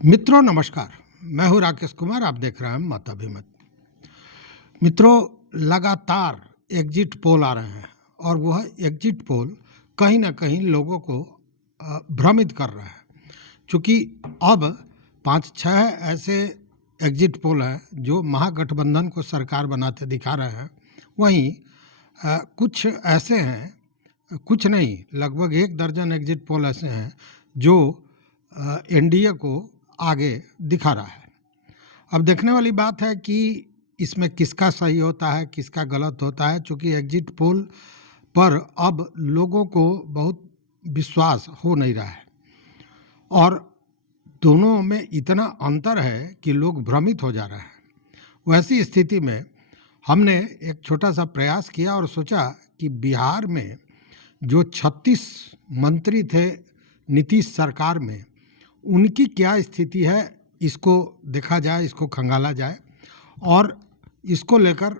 मित्रों नमस्कार। मैं हूं राकेश कुमार। आप देख रहे हैं मत अभिमत। मित्रों, लगातार एग्जिट पोल आ रहे हैं और वह एग्जिट पोल कहीं ना कहीं लोगों को भ्रमित कर रहा है। क्योंकि अब 5-6 ऐसे एग्जिट पोल हैं जो महागठबंधन को सरकार बनाते दिखा रहे हैं। वहीं कुछ ऐसे हैं, कुछ नहीं, लगभग 1 दर्जन एग्जिट पोल ऐसे हैं जो एनडीए को आगे दिखा रहा है। अब देखने वाली बात है कि इसमें किसका सही होता है, किसका गलत होता है। चूँकि एग्जिट पोल पर अब लोगों को बहुत विश्वास हो नहीं रहा है और दोनों में इतना अंतर है कि लोग भ्रमित हो जा रहे हैं। वैसी स्थिति में हमने एक छोटा सा प्रयास किया और सोचा कि बिहार में जो 36 मंत्री थे नीतीश सरकार में, उनकी क्या स्थिति है, इसको देखा जाए, इसको खंगाला जाए। और इसको लेकर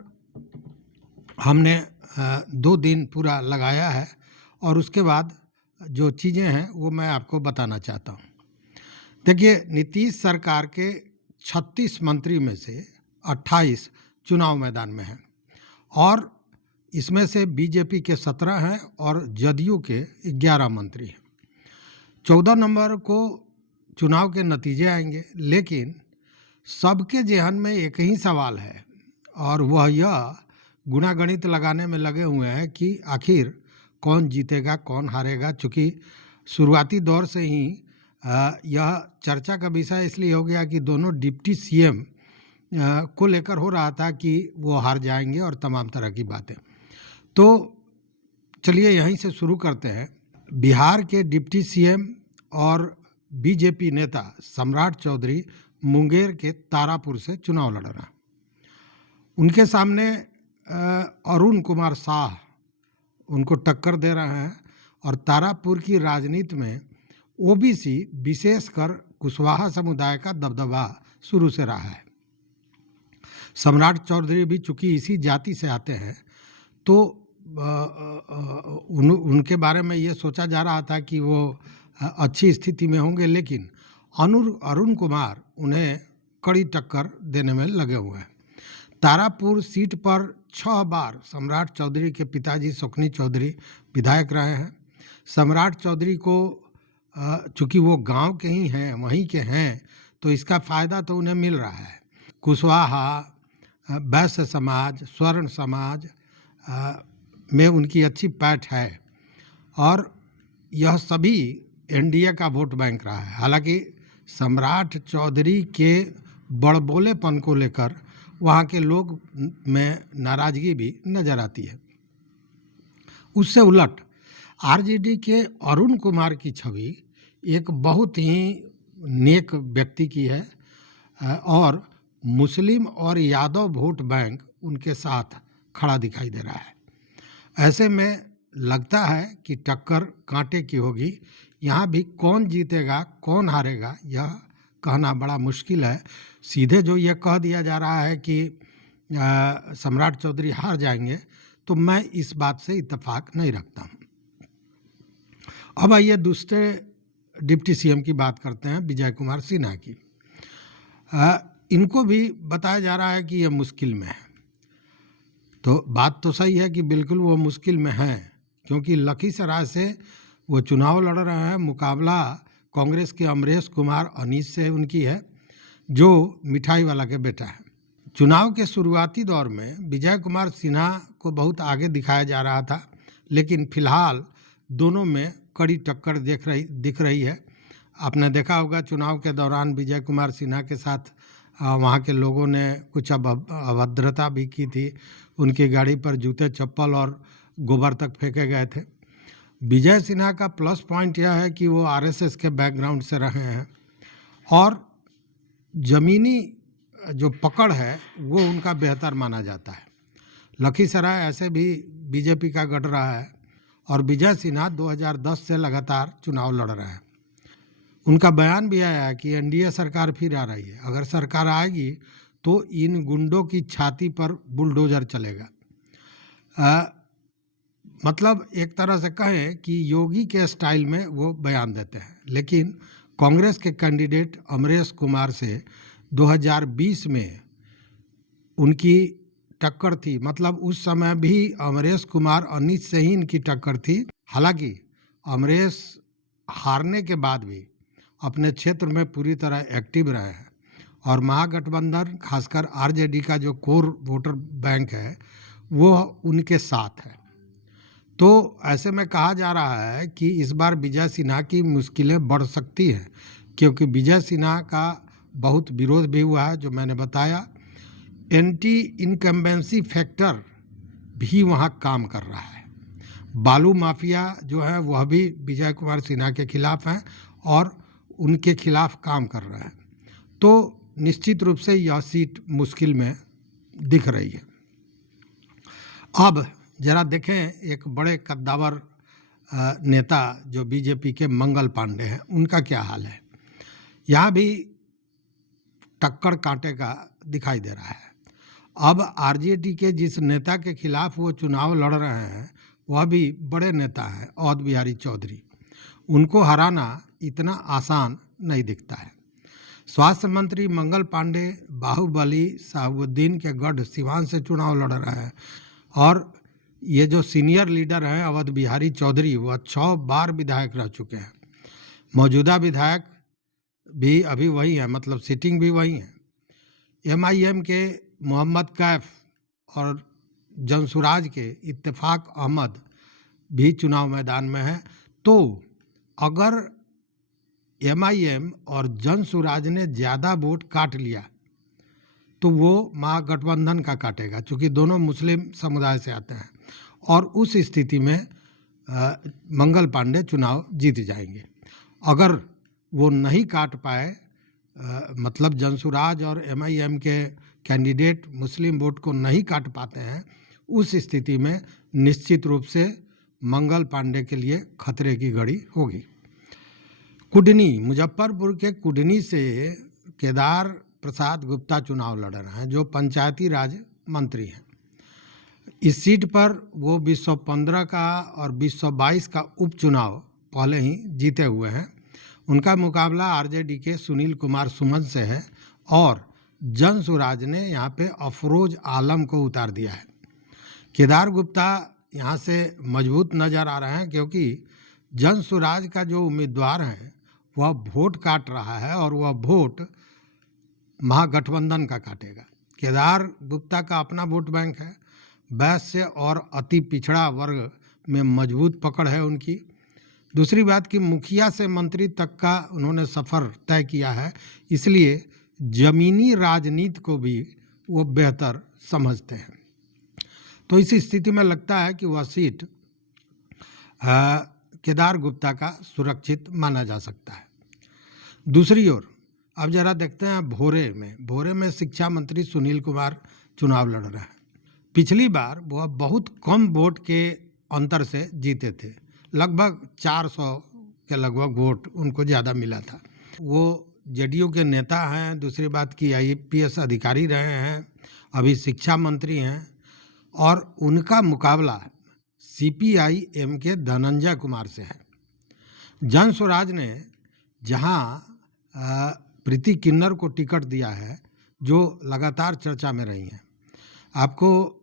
हमने 2 दिन पूरा लगाया है और उसके बाद जो चीज़ें हैं वो मैं आपको बताना चाहता हूँ। देखिए, नीतीश सरकार के 36 मंत्री में से 28 चुनाव मैदान में हैं और इसमें से बीजेपी के 17 हैं और जदयू के 11 मंत्री हैं। 14 नंबर को चुनाव के नतीजे आएंगे, लेकिन सबके जेहन में एक ही सवाल है और वह यह गुणागणित लगाने में लगे हुए हैं कि आखिर कौन जीतेगा, कौन हारेगा। चूँकि शुरुआती दौर से ही यह चर्चा का विषय इसलिए हो गया कि दोनों डिप्टी सीएम को लेकर हो रहा था कि वो हार जाएंगे और तमाम तरह की बातें। तो चलिए यहीं से शुरू करते हैं। बिहार के डिप्टी सीएम और बीजेपी नेता सम्राट चौधरी मुंगेर के तारापुर से चुनाव लड़ रहे हैं। उनके सामने अरुण कुमार साह उनको टक्कर दे रहे हैं और तारापुर की राजनीति में ओबीसी, विशेषकर कुशवाहा समुदाय का दबदबा शुरू से रहा है। सम्राट चौधरी भी चूँकि इसी जाति से आते हैं तो उनके बारे में ये सोचा जा रहा था कि वो अच्छी स्थिति में होंगे, लेकिन अरुण कुमार उन्हें कड़ी टक्कर देने में लगे हुए हैं। तारापुर सीट पर 6 बार सम्राट चौधरी के पिताजी सुखनी चौधरी विधायक रहे हैं। सम्राट चौधरी को चूँकि वो गांव के ही हैं, वहीं के हैं, तो इसका फ़ायदा तो उन्हें मिल रहा है। कुशवाहा, वैश्य समाज, स्वर्ण समाज में उनकी अच्छी पैठ है और यह सभी एनडीए का वोट बैंक रहा है। हालांकि सम्राट चौधरी के बड़बोलेपन को लेकर वहाँ के लोग में नाराज़गी भी नज़र आती है। उससे उलट आरजेडी के अरुण कुमार की छवि एक बहुत ही नेक व्यक्ति की है और मुस्लिम और यादव वोट बैंक उनके साथ खड़ा दिखाई दे रहा है। ऐसे में लगता है कि टक्कर कांटे की होगी। यहाँ भी कौन जीतेगा, कौन हारेगा, यह कहना बड़ा मुश्किल है। सीधे जो यह कह दिया जा रहा है कि सम्राट चौधरी हार जाएंगे, तो मैं इस बात से इत्तेफाक नहीं रखता हूँ। अब आइए दूसरे डिप्टी सीएम की बात करते हैं, विजय कुमार सिन्हा की। इनको भी बताया जा रहा है कि यह मुश्किल में है। तो बात तो सही है कि बिल्कुल वो मुश्किल में है, क्योंकि लखीसराय से वो चुनाव लड़ रहे हैं। मुकाबला कांग्रेस के अमरेश कुमार अनीस से उनकी है, जो मिठाई वाला के बेटा है। चुनाव के शुरुआती दौर में विजय कुमार सिन्हा को बहुत आगे दिखाया जा रहा था, लेकिन फिलहाल दोनों में कड़ी टक्कर दिख रही है। आपने देखा होगा चुनाव के दौरान विजय कुमार सिन्हा के साथ वहाँ के लोगों ने कुछ अभद्रता भी की थी। उनकी गाड़ी पर जूते, चप्पल और गोबर तक फेंके गए थे। विजय सिन्हा का प्लस पॉइंट यह है कि वो आरएसएस के बैकग्राउंड से रहे हैं और ज़मीनी जो पकड़ है वो उनका बेहतर माना जाता है। लखीसराय ऐसे भी बीजेपी का गढ़ रहा है और विजय सिन्हा 2010 से लगातार चुनाव लड़ रहे हैं। उनका बयान भी आया है कि एनडीए सरकार फिर आ रही है। अगर सरकार आएगी तो इन गुंडों की छाती पर बुलडोजर चलेगा। मतलब एक तरह से कहें कि योगी के स्टाइल में वो बयान देते हैं, लेकिन कांग्रेस के कैंडिडेट अमरेश कुमार से 2020 में उनकी टक्कर थी। मतलब उस समय भी अमरेश कुमार अनित से ही इनकी टक्कर थी। हालांकि अमरेश हारने के बाद भी अपने क्षेत्र में पूरी तरह एक्टिव रहे हैं और महागठबंधन खासकर आरजेडी का जो कोर वोटर बैंक है वो उनके साथ है। तो ऐसे में कहा जा रहा है कि इस बार विजय सिन्हा की मुश्किलें बढ़ सकती हैं, क्योंकि विजय सिन्हा का बहुत विरोध भी हुआ है। जो मैंने बताया, एंटी इनकम्बेंसी फैक्टर भी वहाँ काम कर रहा है। बालू माफिया जो है वह भी विजय कुमार सिन्हा के खिलाफ हैं और उनके खिलाफ काम कर रहे हैं। तो निश्चित रूप से यह सीट मुश्किल में दिख रही है। अब जरा देखें एक बड़े कद्दावर नेता जो बीजेपी के मंगल पांडे हैं, उनका क्या हाल है। यहाँ भी टक्कर कांटे का दिखाई दे रहा है। अब आरजेडी के जिस नेता के खिलाफ वो चुनाव लड़ रहे हैं वह भी बड़े नेता हैं, अवध बिहारी चौधरी। उनको हराना इतना आसान नहीं दिखता है। स्वास्थ्य मंत्री मंगल पांडे बाहुबली साहुद्दीन के गढ़ सिवान से चुनाव लड़ रहे हैं और ये जो सीनियर लीडर हैं अवध बिहारी चौधरी, वह 6 बार विधायक रह चुके हैं। मौजूदा विधायक भी अभी वही है, मतलब सिटिंग भी वही है। एमआईएम के मोहम्मद कैफ और जनसुराज के इत्तेफाक अहमद भी चुनाव मैदान में है। तो अगर एमआईएम और जनसुराज ने ज़्यादा वोट काट लिया तो वो महागठबंधन का काटेगा, क्योंकि दोनों मुस्लिम समुदाय से आते हैं और उस स्थिति में मंगल पांडे चुनाव जीत जाएंगे। अगर वो नहीं काट पाए, मतलब जनसुराज और एमआईएम के कैंडिडेट मुस्लिम वोट को नहीं काट पाते हैं, उस स्थिति में निश्चित रूप से मंगल पांडे के लिए खतरे की घड़ी होगी। कुडनी, मुजफ्फरपुर के कुडनी से केदार प्रसाद गुप्ता चुनाव लड़ रहे हैं, जो पंचायती राज मंत्री हैं। इस सीट पर वो 2015 का और 2022 का उपचुनाव पहले ही जीते हुए हैं। उनका मुकाबला आरजेडी के सुनील कुमार सुमन से है और जनसुराज ने यहाँ पे अफरोज आलम को उतार दिया है। केदार गुप्ता यहाँ से मजबूत नज़र आ रहे हैं, क्योंकि जनसुराज का जो उम्मीदवार है वह वोट काट रहा है और वह वोट महागठबंधन का काटेगा। केदार गुप्ता का अपना वोट बैंक है, वैश्य और अति पिछड़ा वर्ग में मजबूत पकड़ है उनकी। दूसरी बात कि मुखिया से मंत्री तक का उन्होंने सफ़र तय किया है, इसलिए ज़मीनी राजनीति को भी वो बेहतर समझते हैं। तो इस स्थिति में लगता है कि वह सीट केदार गुप्ता का सुरक्षित माना जा सकता है। दूसरी ओर अब जरा देखते हैं भोरे में शिक्षा मंत्री सुनील कुमार चुनाव लड़ रहे हैं। पिछली बार वह बहुत कम वोट के अंतर से जीते थे, लगभग 400 के लगभग वोट उनको ज़्यादा मिला था। वो जेडीयू के नेता हैं, दूसरी बात कि आईपीएस अधिकारी रहे हैं, अभी शिक्षा मंत्री हैं और उनका मुकाबला सीपीआईएम के धनंजय कुमार से है। जनसुराज ने जहां प्रीति किन्नर को टिकट दिया है, जो लगातार चर्चा में रही हैं। आपको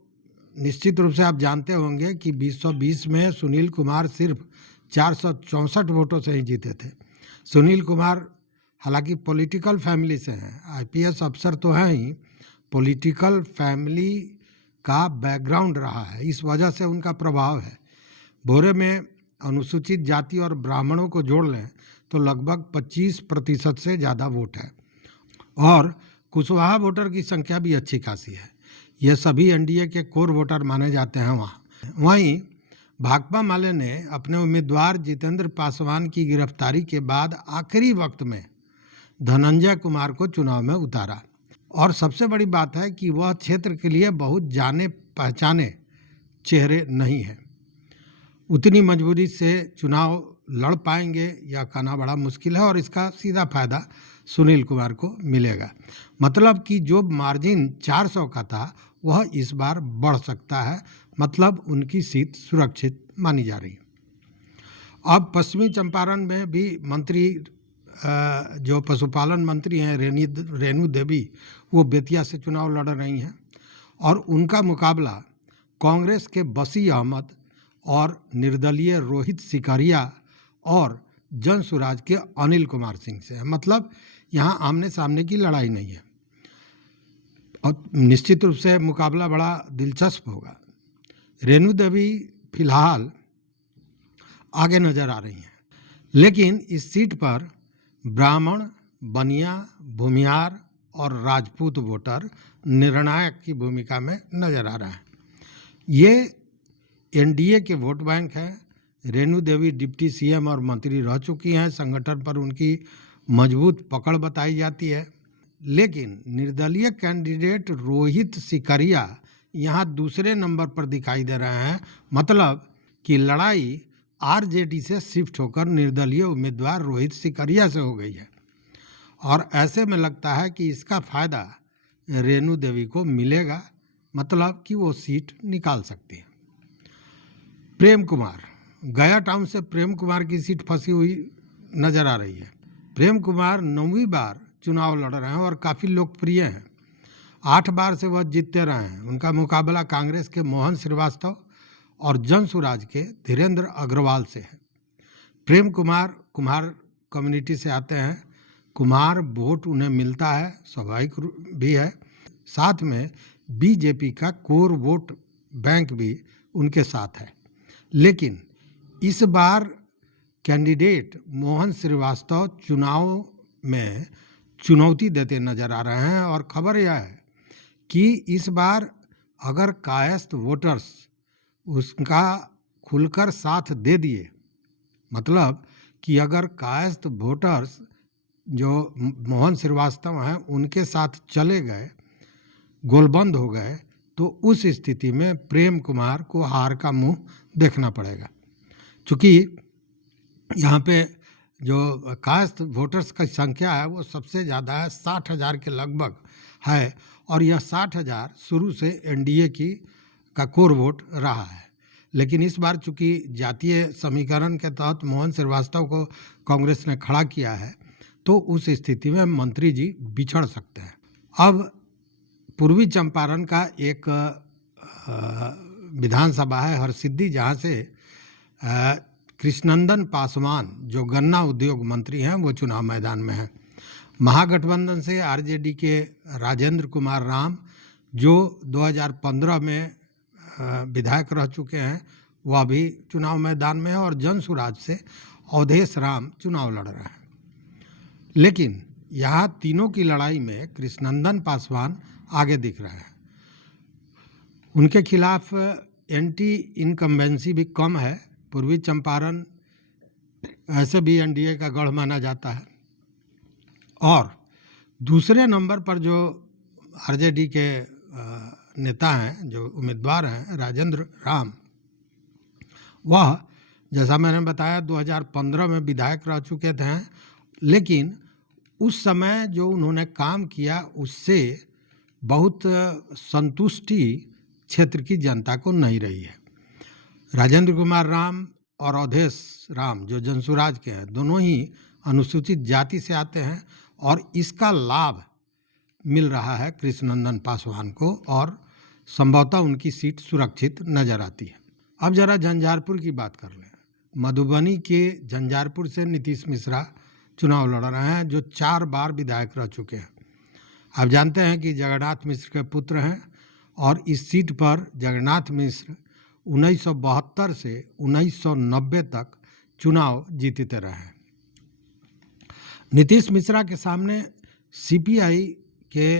निश्चित रूप से आप जानते होंगे कि 2020 में सुनील कुमार सिर्फ 464 वोटों से ही जीते थे। सुनील कुमार हालांकि पॉलिटिकल फैमिली से हैं, आईपीएस अफसर तो हैं ही, पॉलिटिकल फैमिली का बैकग्राउंड रहा है, इस वजह से उनका प्रभाव है। भोरे में अनुसूचित जाति और ब्राह्मणों को जोड़ लें तो लगभग 25% से ज़्यादा वोट है और कुशवाहा वोटर की संख्या भी अच्छी खासी है। ये सभी एनडीए के कोर वोटर माने जाते हैं वहीं भाकपा माले ने अपने उम्मीदवार जितेंद्र पासवान की गिरफ्तारी के बाद आखिरी वक्त में धनंजय कुमार को चुनाव में उतारा और सबसे बड़ी बात है कि वह क्षेत्र के लिए बहुत जाने पहचाने चेहरे नहीं हैं। उतनी मजबूरी से चुनाव लड़ पाएंगे यह कहना बड़ा मुश्किल है और इसका सीधा फायदा सुनील कुमार को मिलेगा। मतलब कि जो मार्जिन 400 का था वह इस बार बढ़ सकता है, मतलब उनकी सीट सुरक्षित मानी जा रही है। अब पश्चिमी चंपारण में भी मंत्री जो पशुपालन मंत्री हैं रेणु देवी, वो बेतिया से चुनाव लड़ रही हैं और उनका मुकाबला कांग्रेस के बसी अहमद और निर्दलीय रोहित सिकारिया और जन सुराज के अनिल कुमार सिंह से है। मतलब यहाँ आमने सामने की लड़ाई नहीं है और निश्चित रूप से मुकाबला बड़ा दिलचस्प होगा। रेणु देवी फिलहाल आगे नजर आ रही हैं, लेकिन इस सीट पर ब्राह्मण, बनिया, भूमिहार और राजपूत वोटर निर्णायक की भूमिका में नजर आ रहा है। ये एनडीए के वोट बैंक है। रेणु देवी डिप्टी सीएम और मंत्री रह चुकी हैं, संगठन पर उनकी मजबूत पकड़ बताई जाती है। लेकिन निर्दलीय कैंडिडेट रोहित सिकारिया यहाँ दूसरे नंबर पर दिखाई दे रहे हैं। मतलब कि लड़ाई आरजेडी से शिफ्ट होकर निर्दलीय उम्मीदवार रोहित सिकारिया से हो गई है और ऐसे में लगता है कि इसका फायदा रेणु देवी को मिलेगा, मतलब कि वो सीट निकाल सकती है। प्रेम कुमार, गया टाउन से प्रेम कुमार की सीट फंसी हुई नजर आ रही है। प्रेम कुमार 9वीं बार चुनाव लड़ रहे हैं और काफ़ी लोकप्रिय हैं। 8 बार से वह जीतते रहे हैं। उनका मुकाबला कांग्रेस के मोहन श्रीवास्तव और जन सुराज के धीरेन्द्र अग्रवाल से है। प्रेम कुमार कुम्हार कम्युनिटी से आते हैं। कुम्हार वोट उन्हें मिलता है, स्वाभाविक भी है। साथ में बीजेपी का कोर वोट बैंक भी उनके साथ है। लेकिन इस बार कैंडिडेट मोहन श्रीवास्तव चुनाव में चुनौती देते नजर आ रहे हैं और खबर यह है कि इस बार अगर कायस्थ वोटर्स उसका खुलकर साथ दे दिए, मतलब कि अगर कायस्थ वोटर्स जो मोहन श्रीवास्तव हैं उनके साथ चले गए, गोलबंद हो गए, तो उस स्थिति में प्रेम कुमार को हार का मुंह देखना पड़ेगा। चूँकि यहाँ पे जो कायस्थ वोटर्स की संख्या है वो सबसे ज़्यादा है, 60,000 के लगभग है और यह 60,000 शुरू से एनडीए का कोर वोट रहा है। लेकिन इस बार चूँकि जातीय समीकरण के तहत मोहन श्रीवास्तव को कांग्रेस ने खड़ा किया है, तो उस स्थिति में मंत्री जी बिछड़ सकते हैं। अब पूर्वी चंपारण का एक विधानसभा है हरसिद्धि, जहाँ से कृष्णनंदन पासवान जो गन्ना उद्योग मंत्री हैं वो चुनाव मैदान में हैं। महागठबंधन से आरजेडी के राजेंद्र कुमार राम जो 2015 में विधायक रह चुके हैं, वह भी चुनाव मैदान में है और जन सुराज से अवधेश राम चुनाव लड़ रहे हैं। लेकिन यहाँ तीनों की लड़ाई में कृष्णनंदन पासवान आगे दिख रहे हैं। उनके खिलाफ एंटी इनकम्बेंसी भी कम है। पूर्वी चंपारण ऐसे भी एनडीए का गढ़ माना जाता है। और दूसरे नंबर पर जो आरजेडी के नेता हैं, जो उम्मीदवार हैं, राजेंद्र राम, वह जैसा मैंने बताया 2015 में विधायक रह चुके थे। लेकिन उस समय जो उन्होंने काम किया उससे बहुत संतुष्टि क्षेत्र की जनता को नहीं रही है। राजेंद्र कुमार राम और अवधेश राम जो जनसुराज के हैं, दोनों ही अनुसूचित जाति से आते हैं और इसका लाभ मिल रहा है कृष्णनंदन पासवान को और संभवतः उनकी सीट सुरक्षित नजर आती है। अब जरा झंझारपुर की बात कर लें। मधुबनी के झंझारपुर से नीतीश मिश्रा चुनाव लड़ रहे हैं, जो 4 बार विधायक रह चुके हैं। आप जानते हैं कि जगन्नाथ मिश्र के पुत्र हैं और इस सीट पर जगन्नाथ मिश्र 1972 से 1990 तक चुनाव जीतते रहे हैं। नीतीश मिश्रा के सामने सीपीआई के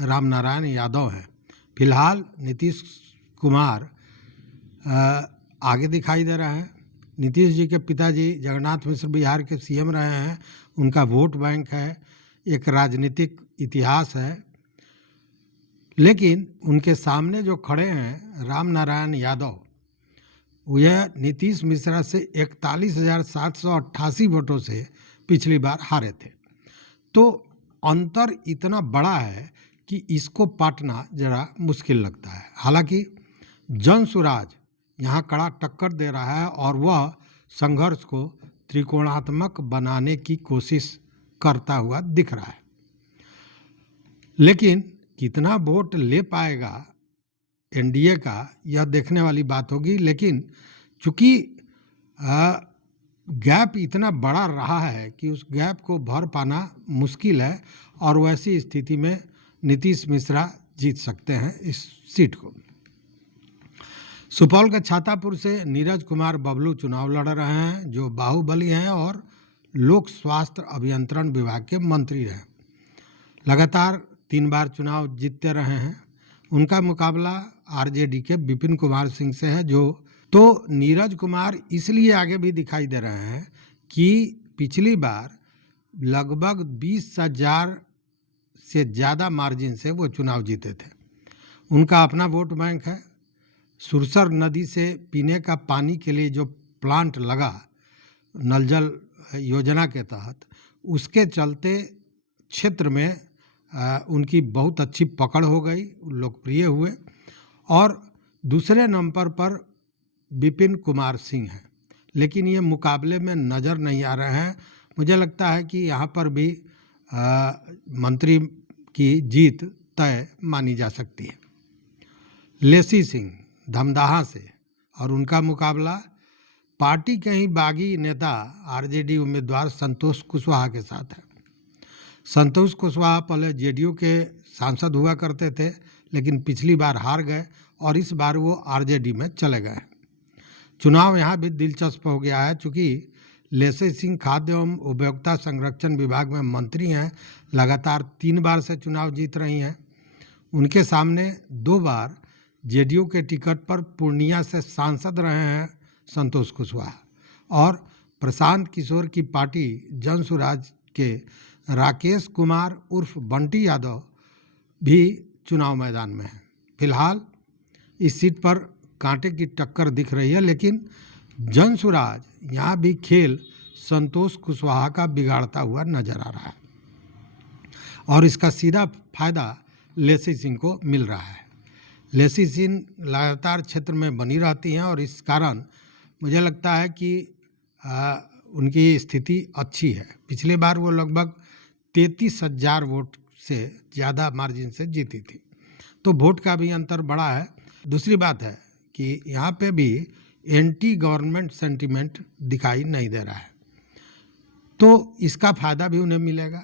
रामनारायण यादव हैं। फिलहाल नीतीश कुमार आगे दिखाई दे रहे हैं। नीतीश जी के पिताजी जगन्नाथ मिश्र बिहार के सीएम रहे हैं। उनका वोट बैंक है, एक राजनीतिक इतिहास है। लेकिन उनके सामने जो खड़े हैं रामनारायण यादव, यह नीतीश मिश्रा से 41,788 वोटों से पिछली बार हारे थे। तो अंतर इतना बड़ा है कि इसको पाटना जरा मुश्किल लगता है। हालांकि जन सुराज यहाँ कड़ा टक्कर दे रहा है और वह संघर्ष को त्रिकोणात्मक बनाने की कोशिश करता हुआ दिख रहा है। लेकिन कितना वोट ले पाएगा एनडीए का, यह देखने वाली बात होगी। लेकिन चूंकि गैप इतना बड़ा रहा है कि उस गैप को भर पाना मुश्किल है, और वैसी स्थिति में नीतीश मिश्रा जीत सकते हैं इस सीट को। सुपौल के छातापुर से नीरज कुमार बबलू चुनाव लड़ रहे हैं, जो बाहुबली हैं और लोक स्वास्थ्य अभियंत्रण विभाग के मंत्री रहे। लगातार 3 बार चुनाव जीतते रहे हैं। उनका मुकाबला आरजेडी के विपिन कुमार सिंह से है। तो नीरज कुमार इसलिए आगे भी दिखाई दे रहे हैं कि पिछली बार लगभग 20,000 से ज़्यादा मार्जिन से वो चुनाव जीते थे। उनका अपना वोट बैंक है। सुरसर नदी से पीने का पानी के लिए जो प्लांट लगा नल जल योजना के तहत, उसके चलते क्षेत्र में उनकी बहुत अच्छी पकड़ हो गई, लोकप्रिय हुए। और दूसरे नंबर पर विपिन कुमार सिंह हैं, लेकिन ये मुकाबले में नज़र नहीं आ रहे हैं। मुझे लगता है कि यहाँ पर भी मंत्री की जीत तय मानी जा सकती है। लेसी सिंह धमदाहा से, और उनका मुकाबला पार्टी के ही बागी नेता आरजेडी उम्मीदवार संतोष कुशवाहा के साथ है। संतोष कुशवाहा पहले जेडीयू के सांसद हुआ करते थे, लेकिन पिछली बार हार गए और इस बार वो आरजेडी में चले गए। चुनाव यहाँ भी दिलचस्प हो गया है, चूँकि लेसी सिंह खाद्य एवं उपभोक्ता संरक्षण विभाग में मंत्री हैं, लगातार 3 बार से चुनाव जीत रही हैं। उनके सामने 2 बार जेडीयू के टिकट पर पूर्णिया से सांसद रहे हैं संतोष कुशवाहा, और प्रशांत किशोर की पार्टी जनसुराज के राकेश कुमार उर्फ बंटी यादव भी चुनाव मैदान में है। फिलहाल इस सीट पर कांटे की टक्कर दिख रही है, लेकिन जनसुराज यहाँ भी खेल संतोष कुशवाहा का बिगाड़ता हुआ नजर आ रहा है, और इसका सीधा फायदा लेसी सिंह को मिल रहा है। लेसी सिंह लगातार क्षेत्र में बनी रहती हैं, और इस कारण मुझे लगता है कि उनकी स्थिति अच्छी है। पिछले बार वो लगभग 33,000 वोट से ज़्यादा मार्जिन से जीती थी, तो वोट का भी अंतर बड़ा है। दूसरी बात है कि यहाँ पे भी एंटी गवर्नमेंट सेंटीमेंट दिखाई नहीं दे रहा है, तो इसका फ़ायदा भी उन्हें मिलेगा।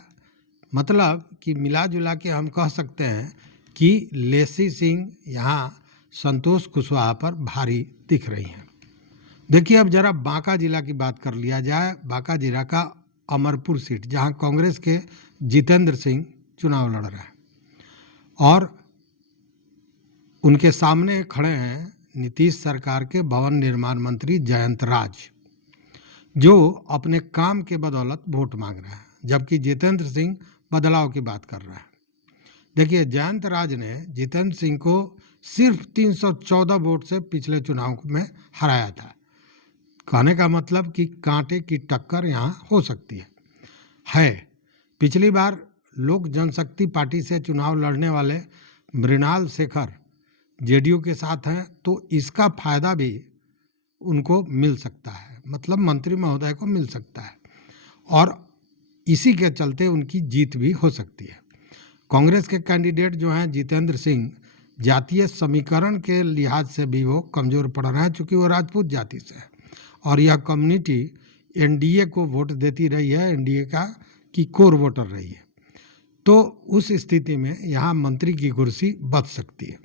मतलब कि मिला जुला के हम कह सकते हैं कि लेसी सिंह यहाँ संतोष कुशवाहा पर भारी दिख रही हैं। देखिए, अब जरा बांका जिला की बात कर लिया जाए। बांका जिला का अमरपुर सीट, जहाँ कांग्रेस के जितेंद्र सिंह चुनाव लड़ रहे हैं, और उनके सामने खड़े हैं नीतीश सरकार के भवन निर्माण मंत्री जयंत राज, जो अपने काम के बदौलत वोट मांग रहे हैं, जबकि जितेंद्र सिंह बदलाव की बात कर रहे हैं। देखिए, जयंत राज ने जितेंद्र सिंह को सिर्फ 314 वोट से पिछले चुनाव में हराया था। कहने का मतलब कि कांटे की टक्कर यहाँ हो सकती है। पिछली बार लोक जनशक्ति पार्टी से चुनाव लड़ने वाले मृणाल शेखर जेडीयू के साथ हैं, तो इसका फायदा भी उनको मिल सकता है, मतलब मंत्री महोदय को मिल सकता है, और इसी के चलते उनकी जीत भी हो सकती है। कांग्रेस के कैंडिडेट जो हैं जितेंद्र सिंह, जातीय समीकरण के लिहाज से भी वो कमज़ोर पड़ रहे हैं, चूँकि वो राजपूत जाति से है, और यह कम्युनिटी एनडीए को वोट देती रही है, एनडीए की कोर वोटर रही है। तो उस स्थिति में यहाँ मंत्री की कुर्सी बच सकती है।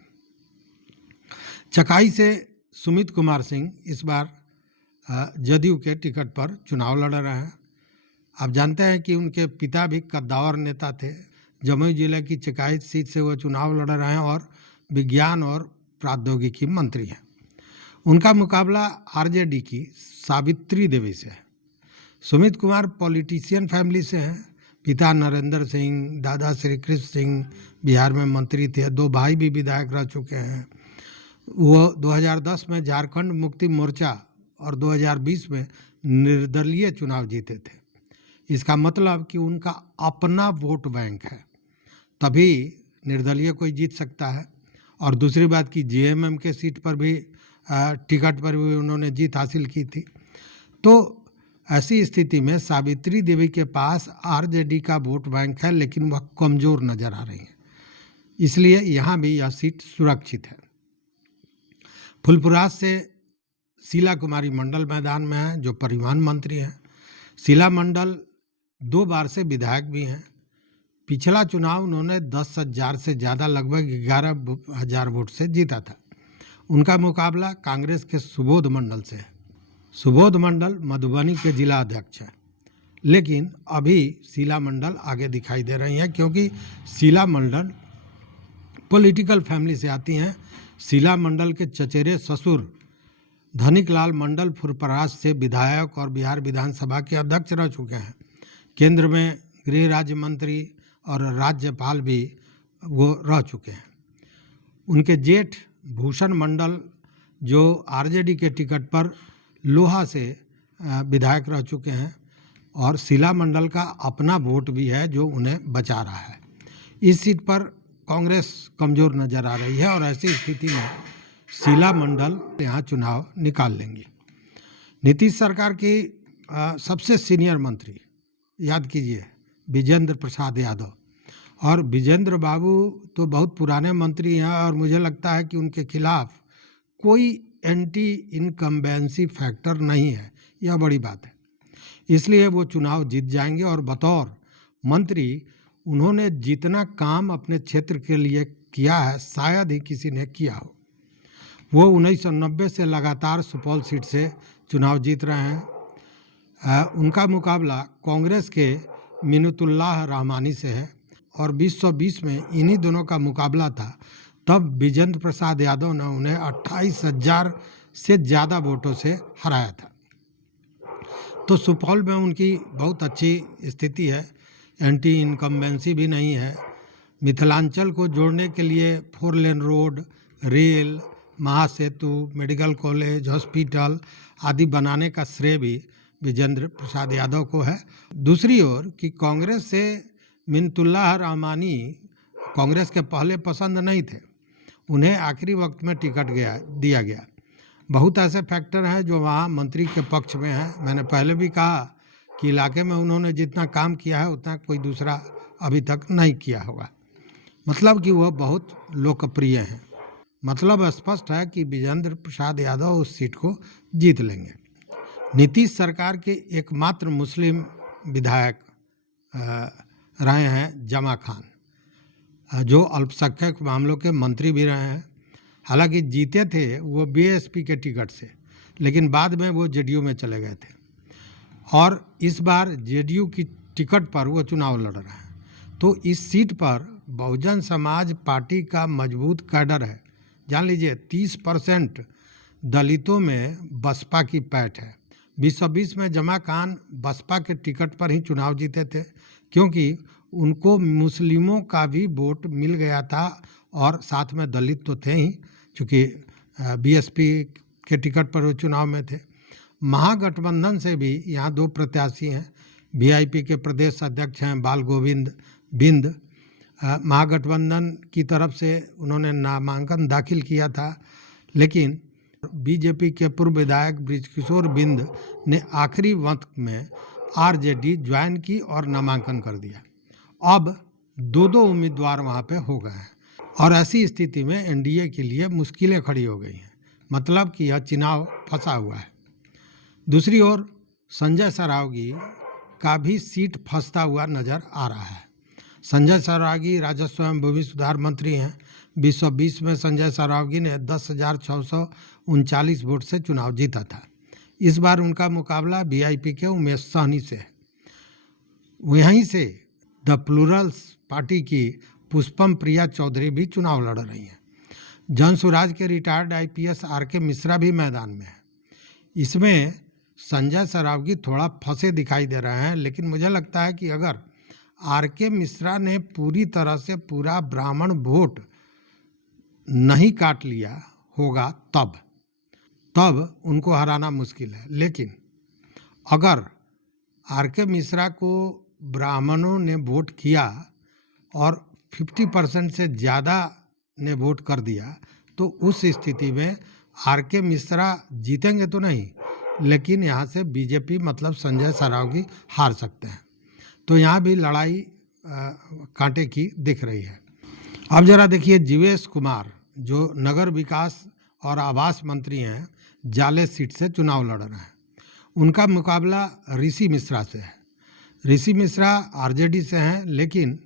चकाई से सुमित कुमार सिंह इस बार जदयू के टिकट पर चुनाव लड़ रहे हैं। आप जानते हैं कि उनके पिता भी कद्दावर नेता थे। जमुई जिले की चकाई सीट से वो चुनाव लड़ रहे हैं, और विज्ञान और प्रौद्योगिकी मंत्री हैं। उनका मुकाबला आरजेडी की सावित्री देवी से है। सुमित कुमार पॉलिटिशियन फैमिली से हैं। पिता नरेंद्र सिंह, दादा श्री कृष्ण सिंह बिहार में मंत्री थे। 2 भाई भी विधायक रह चुके हैं। वो 2010 में झारखंड मुक्ति मोर्चा और 2020 में निर्दलीय चुनाव जीते थे। इसका मतलब कि उनका अपना वोट बैंक है, तभी निर्दलीय कोई जीत सकता है। और दूसरी बात कि जेएमएम के सीट पर भी टिकट पर भी उन्होंने जीत हासिल की थी। तो ऐसी स्थिति में सावित्री देवी के पास आरजेडी का वोट बैंक है, लेकिन वह कमजोर नजर आ रही है, इसलिए यहाँ भी यह सीट सुरक्षित है। फुलपुरास से शीला कुमारी मंडल मैदान में है, जो परिवहन मंत्री हैं। शीला मंडल 2 बार से विधायक भी हैं। पिछला चुनाव उन्होंने 10,000 से ज़्यादा, लगभग 11,000 वोट से जीता था। उनका मुकाबला कांग्रेस के सुबोध मंडल से है। सुबोध मंडल मधुबनी के जिला अध्यक्ष हैं, लेकिन अभी शीला मंडल आगे दिखाई दे रही हैं, क्योंकि शीला मंडल पॉलिटिकल फैमिली से आती हैं। शीला मंडल के चचेरे ससुर धनिकलाल मंडल फुलपरास से विधायक और बिहार विधानसभा के अध्यक्ष रह चुके हैं। केंद्र में गृह राज्य मंत्री और राज्यपाल भी वो रह चुके हैं। उनके जेठ भूषण मंडल, जो आरजेडी के टिकट पर लोहा से विधायक रह चुके हैं, और शीला मंडल का अपना वोट भी है जो उन्हें बचा रहा है। इस सीट पर कांग्रेस कमज़ोर नज़र आ रही है, और ऐसी स्थिति में शीला मंडल यहाँ चुनाव निकाल लेंगी। नीतीश सरकार की सबसे सीनियर मंत्री, याद कीजिए, विजेंद्र प्रसाद यादव। और विजेंद्र बाबू तो बहुत पुराने मंत्री हैं, और मुझे लगता है कि उनके खिलाफ कोई एंटी इनकम्बेंसी फैक्टर नहीं है। यह बड़ी बात है, इसलिए वो चुनाव जीत जाएंगे। और बतौर मंत्री उन्होंने जितना काम अपने क्षेत्र के लिए किया है, शायद ही किसी ने किया हो। वो 1990 से लगातार सुपौल सीट से चुनाव जीत रहे हैं। उनका मुकाबला कांग्रेस के मिन्नतुल्लाह रहमानी से है, और 2020 में इन्हीं दोनों का मुकाबला था। तब विजेंद्र प्रसाद यादव ने उन्हें 28,000 से ज़्यादा वोटों से हराया था। तो सुपौल में उनकी बहुत अच्छी स्थिति है, एंटी इनकम्बेंसी भी नहीं है। मिथिलांचल को जोड़ने के लिए 4 लेन रोड, रेल, महासेतु, मेडिकल कॉलेज, हॉस्पिटल आदि बनाने का श्रेय भी विजेंद्र प्रसाद यादव को है। दूसरी ओर कि कांग्रेस से मिन्नतुल्लाह रहमानी कांग्रेस के पहले पसंद नहीं थे, उन्हें आखिरी वक्त में टिकट दिया गया। बहुत ऐसे फैक्टर हैं जो वहाँ मंत्री के पक्ष में हैं। मैंने पहले भी कहा कि इलाके में उन्होंने जितना काम किया है उतना कोई दूसरा अभी तक नहीं किया होगा, मतलब कि वह बहुत लोकप्रिय हैं। मतलब स्पष्ट है कि विजेंद्र प्रसाद यादव उस सीट को जीत लेंगे। नीतीश सरकार के एकमात्र मुस्लिम विधायक रहे हैं जमा खान, जो अल्पसंख्यक मामलों के मंत्री भी रहे हैं। हालांकि जीते थे वो बीएसपी के टिकट से, लेकिन बाद में वो जेडीयू में चले गए थे, और इस बार जेडीयू की टिकट पर वो चुनाव लड़ रहे हैं। तो इस सीट पर बहुजन समाज पार्टी का मजबूत कैडर है। जान लीजिए, 30% दलितों में बसपा की पैठ है। 2020 में जमा खान बसपा के टिकट पर ही चुनाव जीते थे, क्योंकि उनको मुस्लिमों का भी वोट मिल गया था, और साथ में दलित तो थे ही, चूँकि बीएसपी के टिकट पर वो चुनाव में थे। महागठबंधन से भी यहाँ 2 प्रत्याशी हैं। वीआईपी के प्रदेश अध्यक्ष हैं बाल गोविंद बिंद। महागठबंधन की तरफ से उन्होंने नामांकन दाखिल किया था, लेकिन बीजेपी के पूर्व विधायक बृजकिशोर बिंद ने आखिरी वक्त में आरजेडी ज्वाइन की और नामांकन कर दिया। अब 2 उम्मीदवार वहाँ पे हो गए हैं, और ऐसी स्थिति में एनडीए के लिए मुश्किलें खड़ी हो गई हैं। मतलब कि यह चुनाव फंसा हुआ है। दूसरी ओर संजय सरावगी का भी सीट फंसता हुआ नजर आ रहा है। संजय सरावगी राजस्व एवं भूमि सुधार मंत्री हैं। 2020 में संजय सरावगी ने 10,639 वोट से चुनाव जीता था। इस बार उनका मुकाबला वीआईपी के उमेश सहनी से है। वहीं से द प्लूरल्स पार्टी की पुष्पम प्रिया चौधरी भी चुनाव लड़ रही हैं। जनसुराज के रिटायर्ड आईपीएस आरके मिश्रा भी मैदान में है। इसमें संजय सरावगी थोड़ा फंसे दिखाई दे रहे हैं, लेकिन मुझे लगता है कि अगर आरके मिश्रा ने पूरी तरह से पूरा ब्राह्मण वोट नहीं काट लिया होगा तब उनको हराना मुश्किल है। लेकिन अगर आरके मिश्रा को ब्राह्मणों ने वोट किया और 50% से ज़्यादा ने वोट कर दिया, तो उस स्थिति में आरके मिश्रा जीतेंगे तो नहीं, लेकिन यहाँ से बीजेपी मतलब संजय सरावगी हार सकते हैं। तो यहाँ भी लड़ाई कांटे की दिख रही है। अब जरा देखिए जीवेश कुमार जो नगर विकास और आवास मंत्री हैं, जाले सीट से चुनाव लड़ रहे हैं। उनका मुकाबला ऋषि मिश्रा से है। ऋषि मिश्रा आरजेडी से हैं, लेकिन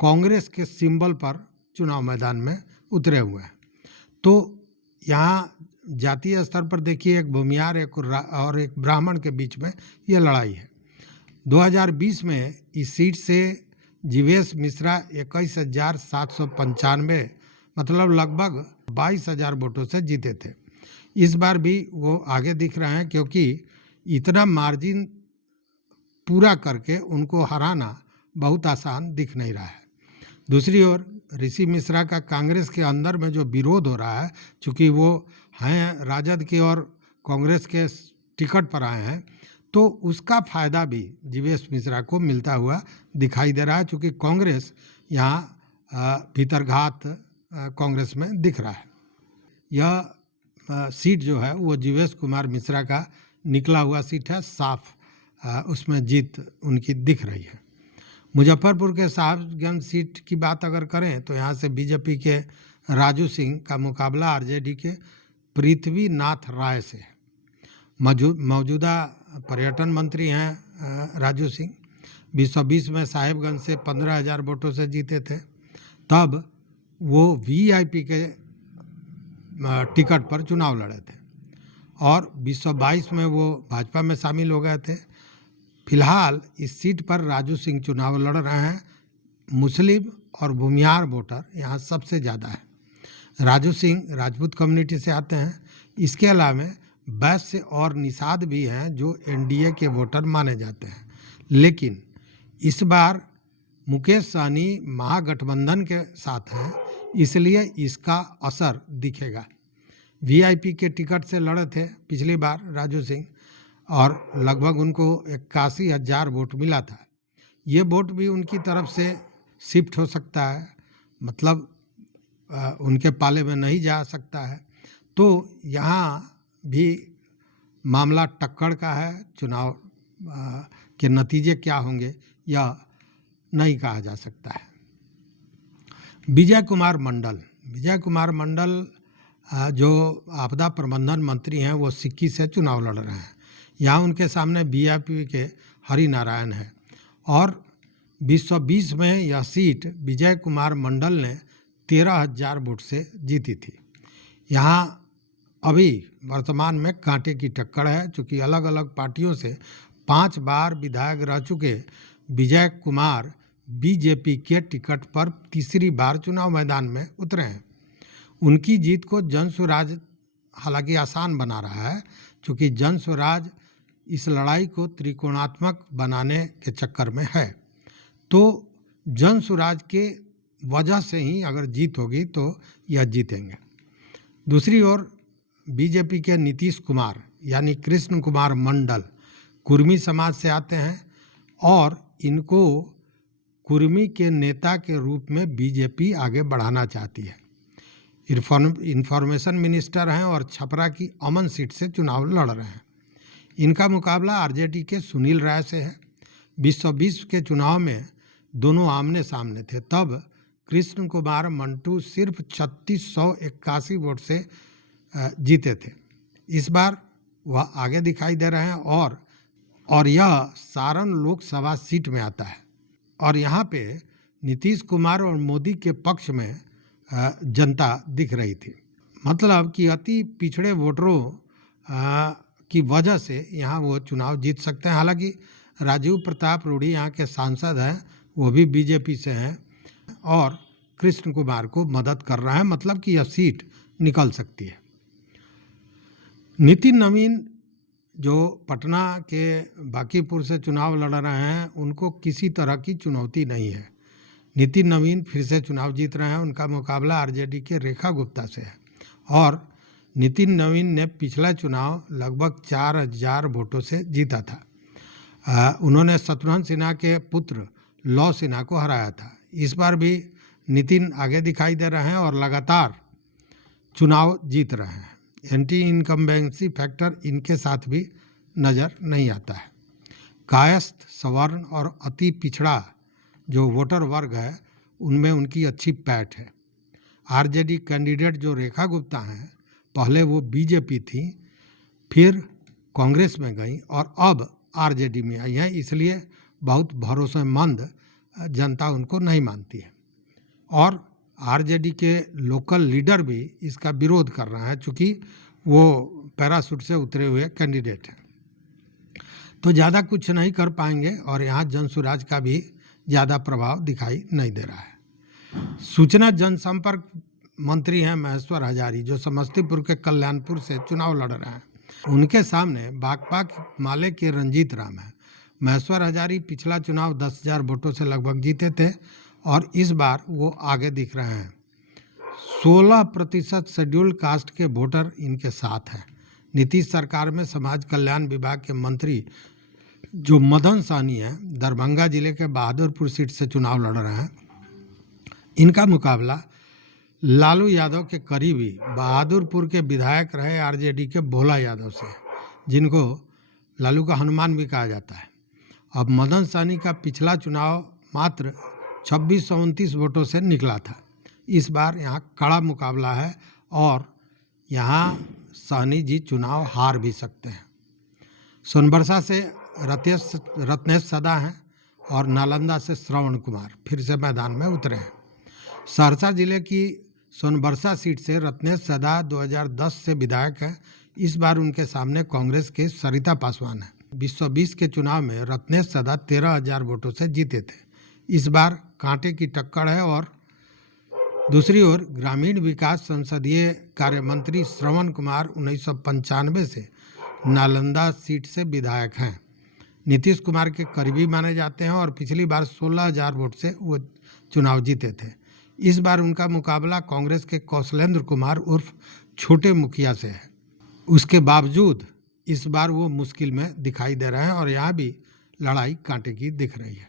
कांग्रेस के सिंबल पर चुनाव मैदान में उतरे हुए हैं। तो यहाँ जातीय स्तर पर देखिए एक भूमियार और एक ब्राह्मण के बीच में ये लड़ाई है। 2020 में इस सीट से जीवेश मिश्रा 21,795 मतलब लगभग 22,000 वोटों से जीते थे। इस बार भी वो आगे दिख रहे हैं, क्योंकि इतना मार्जिन पूरा करके उनको हराना बहुत आसान दिख नहीं रहा है। दूसरी ओर ऋषि मिश्रा का कांग्रेस के अंदर में जो विरोध हो रहा है, चूँकि वो हैं राजद के और कांग्रेस के टिकट पर आए हैं, तो उसका फायदा भी जीवेश मिश्रा को मिलता हुआ दिखाई दे रहा है, चूँकि कांग्रेस यहाँ भीतरघात कांग्रेस में दिख रहा है। यह सीट जो है वो जीवेश कुमार मिश्रा का निकला हुआ सीट है, साफ उसमें जीत उनकी दिख रही है। मुजफ्फरपुर के साहिबगंज सीट की बात अगर करें तो यहाँ से बीजेपी के राजू सिंह का मुकाबला आरजेडी के पृथ्वीनाथ राय से है। मौजूदा पर्यटन मंत्री हैं राजू सिंह। 2020 में साहिबगंज से 15,000 वोटों से जीते थे। तब वो वीआईपी के टिकट पर चुनाव लड़े थे और 2022 में वो भाजपा में शामिल हो गए थे। फिलहाल इस सीट पर राजू सिंह चुनाव लड़ रहे हैं। मुस्लिम और भूमियार वोटर यहाँ सबसे ज़्यादा है। राजू सिंह राजपूत कम्युनिटी से आते हैं। इसके अलावा वैश्य और निषाद भी हैं जो एनडीए के वोटर माने जाते हैं। लेकिन इस बार मुकेश सहनी महागठबंधन के साथ हैं, इसलिए इसका असर दिखेगा। वीआईपी के टिकट से लड़े थे पिछली बार राजू सिंह और लगभग उनको 81,000 वोट मिला था। ये वोट भी उनकी तरफ से शिफ्ट हो सकता है, मतलब उनके पाले में नहीं जा सकता है। तो यहाँ भी मामला टक्कर का है। चुनाव के नतीजे क्या होंगे यह नहीं कहा जा सकता है। विजय कुमार मंडल जो आपदा प्रबंधन मंत्री हैं, वो सिक्की से चुनाव लड़ रहे हैं। यहाँ उनके सामने बीजेपी के हरि नारायण है और 2020 में यह सीट विजय कुमार मंडल ने 13,000 वोट से जीती थी। यहाँ अभी वर्तमान में कांटे की टक्कर है, चूँकि अलग अलग पार्टियों से 5 बार विधायक रह चुके विजय कुमार बीजेपी के टिकट पर तीसरी बार चुनाव मैदान में उतरे हैं। उनकी जीत को जन स्वराज हालांकि आसान बना रहा है, क्योंकि जन स्वराज इस लड़ाई को त्रिकोणात्मक बनाने के चक्कर में है। तो जन स्वराज के वजह से ही अगर जीत होगी तो यह जीतेंगे। दूसरी ओर बीजेपी के नीतीश कुमार यानी कृष्ण कुमार मंडल कुर्मी समाज से आते हैं और इनको कुर्मी के नेता के रूप में बीजेपी आगे बढ़ाना चाहती है। इंफॉर्मेशन मिनिस्टर हैं और छपरा की अमन सीट से चुनाव लड़ रहे हैं। इनका मुकाबला आरजेडी के सुनील राय से है। 2020 के चुनाव में दोनों आमने सामने थे। तब कृष्ण कुमार मंटू सिर्फ 3681 वोट से जीते थे। इस बार वह आगे दिखाई दे रहे हैं और यह सारण लोकसभा सीट में आता है और यहाँ पे नीतीश कुमार और मोदी के पक्ष में जनता दिख रही थी। मतलब कि अति पिछड़े वोटरों की वजह से यहाँ वो चुनाव जीत सकते हैं। हालांकि राजीव प्रताप रूढ़ी यहाँ के सांसद हैं, वो भी बीजेपी से हैं और कृष्ण कुमार को मदद कर रहे हैं, मतलब कि यह सीट निकल सकती है। नितिन नवीन जो पटना के बांकीपुर से चुनाव लड़ रहे हैं, उनको किसी तरह की चुनौती नहीं है। नितिन नवीन फिर से चुनाव जीत रहे हैं। उनका मुकाबला आरजेडी के रेखा गुप्ता से है और नितिन नवीन ने पिछला चुनाव लगभग 4,000 वोटों से जीता था। उन्होंने शत्रुघ्न सिन्हा के पुत्र लौ सिन्हा को हराया था। इस बार भी नितिन आगे दिखाई दे रहे हैं और लगातार चुनाव जीत रहे हैं। एंटी इनकम्बेंसी फैक्टर इनके साथ भी नज़र नहीं आता है। कायस्थ, सवर्ण और अति पिछड़ा जो वोटर वर्ग है उनमें उनकी अच्छी पैठ है। आरजेडी कैंडिडेट जो रेखा गुप्ता हैं, पहले वो बीजेपी थी, फिर कांग्रेस में गई और अब आरजेडी में आई हैं, इसलिए बहुत भरोसेमंद जनता उनको नहीं मानती है। और आरजेडी के लोकल लीडर भी इसका विरोध कर रहे हैं, चूँकि वो पैराशूट से उतरे हुए कैंडिडेट हैं, तो ज़्यादा कुछ नहीं कर पाएंगे और यहाँ जनसुराज का भी ज़्यादा प्रभाव दिखाई नहीं दे रहा है। सूचना जनसंपर्क मंत्री हैं महेश्वर हजारी, जो समस्तीपुर के कल्याणपुर से चुनाव लड़ रहे हैं। उनके सामने भाकपा माले के रंजीत राम हैं। महेश्वर हजारी पिछला चुनाव 10,000 वोटों से लगभग जीते थे और इस बार वो आगे दिख रहे हैं। 16% शेड्यूल्ड कास्ट के वोटर इनके साथ हैं। नीतीश सरकार में समाज कल्याण विभाग के मंत्री जो मदन साहनी हैं, दरभंगा जिले के बहादुरपुर सीट से चुनाव लड़ रहे हैं। इनका मुकाबला लालू यादव के करीबी बहादुरपुर के विधायक रहे आरजेडी के भोला यादव से, जिनको लालू का हनुमान भी कहा जाता है। अब मदन साहनी का पिछला चुनाव मात्र 2629 वोटों से निकला था। इस बार यहाँ कड़ा मुकाबला है और यहाँ साहनी जी चुनाव हार भी सकते हैं। सोनबरसा से रत्नेश सदा हैं और नालंदा से श्रवण कुमार फिर से मैदान में उतरे हैं। सहरसा जिले की सोनबरसा सीट से रत्नेश सदा 2010 से विधायक हैं। इस बार उनके सामने कांग्रेस के सरिता पासवान हैं। 2020 के चुनाव में रत्नेश सदा 13,000 वोटों से जीते थे। इस बार कांटे की टक्कर है। और दूसरी ओर ग्रामीण विकास संसदीय कार्य मंत्री श्रवण कुमार 1995 से नालंदा सीट से विधायक हैं। नीतीश कुमार के करीबी माने जाते हैं और पिछली बार 16,000 वोट से वो चुनाव जीते थे। इस बार उनका मुकाबला कांग्रेस के कौशलेंद्र कुमार उर्फ छोटे मुखिया से है। उसके बावजूद इस बार वो मुश्किल में दिखाई दे रहे हैं और यहाँ भी लड़ाई कांटे की दिख रही है।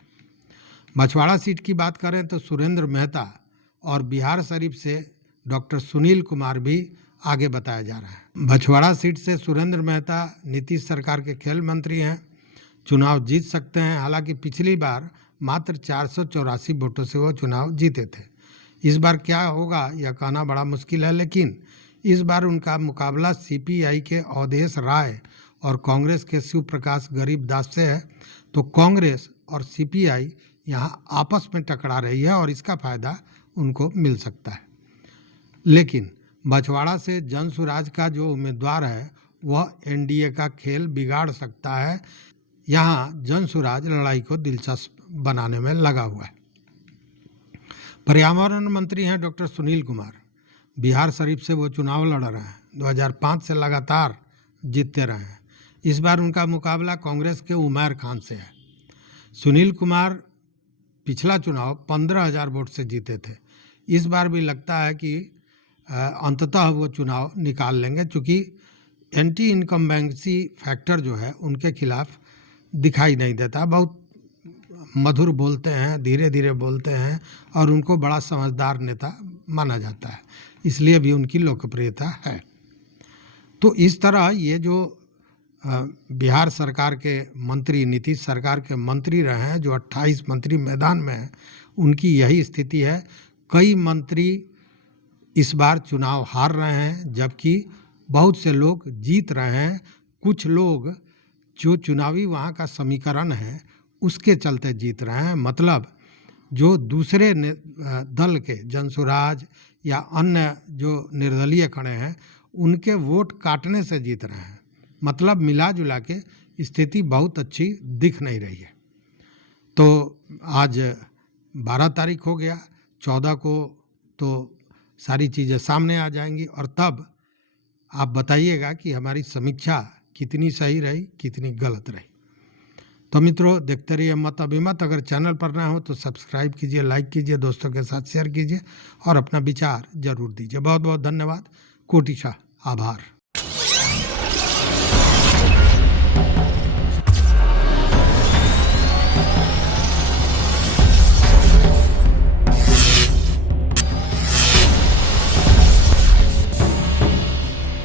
मछवाड़ा सीट की बात करें तो सुरेंद्र मेहता और बिहार शरीफ से डॉक्टर सुनील कुमार भी आगे बताया जा रहा है। मछवाड़ा सीट से सुरेंद्र मेहता नीतीश सरकार के खेल मंत्री हैं, चुनाव जीत सकते हैं। हालांकि पिछली बार मात्र 484 वोटों से वो चुनाव जीते थे। इस बार क्या होगा यह कहना बड़ा मुश्किल है, लेकिन इस बार उनका मुकाबला सीपीआई के अवधेश राय और कांग्रेस के शिव प्रकाश गरीबदास से है। तो कांग्रेस और सीपीआई यहाँ आपस में टकरा रही है और इसका फायदा उनको मिल सकता है। लेकिन मछवाड़ा से जनसुराज का जो उम्मीदवार है वह एनडीए का खेल बिगाड़ सकता है। यहाँ जनसुराज लड़ाई को दिलचस्प बनाने में लगा हुआ है। पर्यावरण मंत्री हैं डॉक्टर सुनील कुमार। बिहार शरीफ से वो चुनाव लड़ रहे हैं। 2005 से लगातार जीतते रहे हैं। इस बार उनका मुकाबला कांग्रेस के उमैर खान से है। सुनील कुमार पिछला चुनाव 15,000 वोट से जीते थे। इस बार भी लगता है कि अंततः वो चुनाव निकाल लेंगे, चूँकि एंटी इनकम्बेंसी फैक्टर जो है उनके खिलाफ दिखाई नहीं देता। बहुत मधुर बोलते हैं, धीरे धीरे बोलते हैं और उनको बड़ा समझदार नेता माना जाता है, इसलिए भी उनकी लोकप्रियता है। तो इस तरह ये जो बिहार सरकार के मंत्री, नीतीश सरकार के मंत्री रहे हैं, जो 28 मंत्री मैदान में हैं, उनकी यही स्थिति है। कई मंत्री इस बार चुनाव हार रहे हैं, जबकि बहुत से लोग जीत रहे हैं। कुछ लोग जो चुनावी वहाँ का समीकरण है उसके चलते जीत रहे हैं। मतलब जो दूसरे दल के जनसुराज या अन्य जो निर्दलीय खड़े हैं उनके वोट काटने से जीत रहे हैं। मतलब मिला जुला के स्थिति बहुत अच्छी दिख नहीं रही है। तो आज 12 तारीख हो गया, 14 को तो सारी चीज़ें सामने आ जाएंगी और तब आप बताइएगा कि हमारी समीक्षा कितनी सही रही, कितनी गलत रही। तो मित्रों, देखते रहिए मत अभिमत। अगर चैनल पर नए हो तो सब्सक्राइब कीजिए, लाइक कीजिए, दोस्तों के साथ शेयर कीजिए और अपना विचार जरूर दीजिए। बहुत बहुत धन्यवाद, कोटिशा आभार।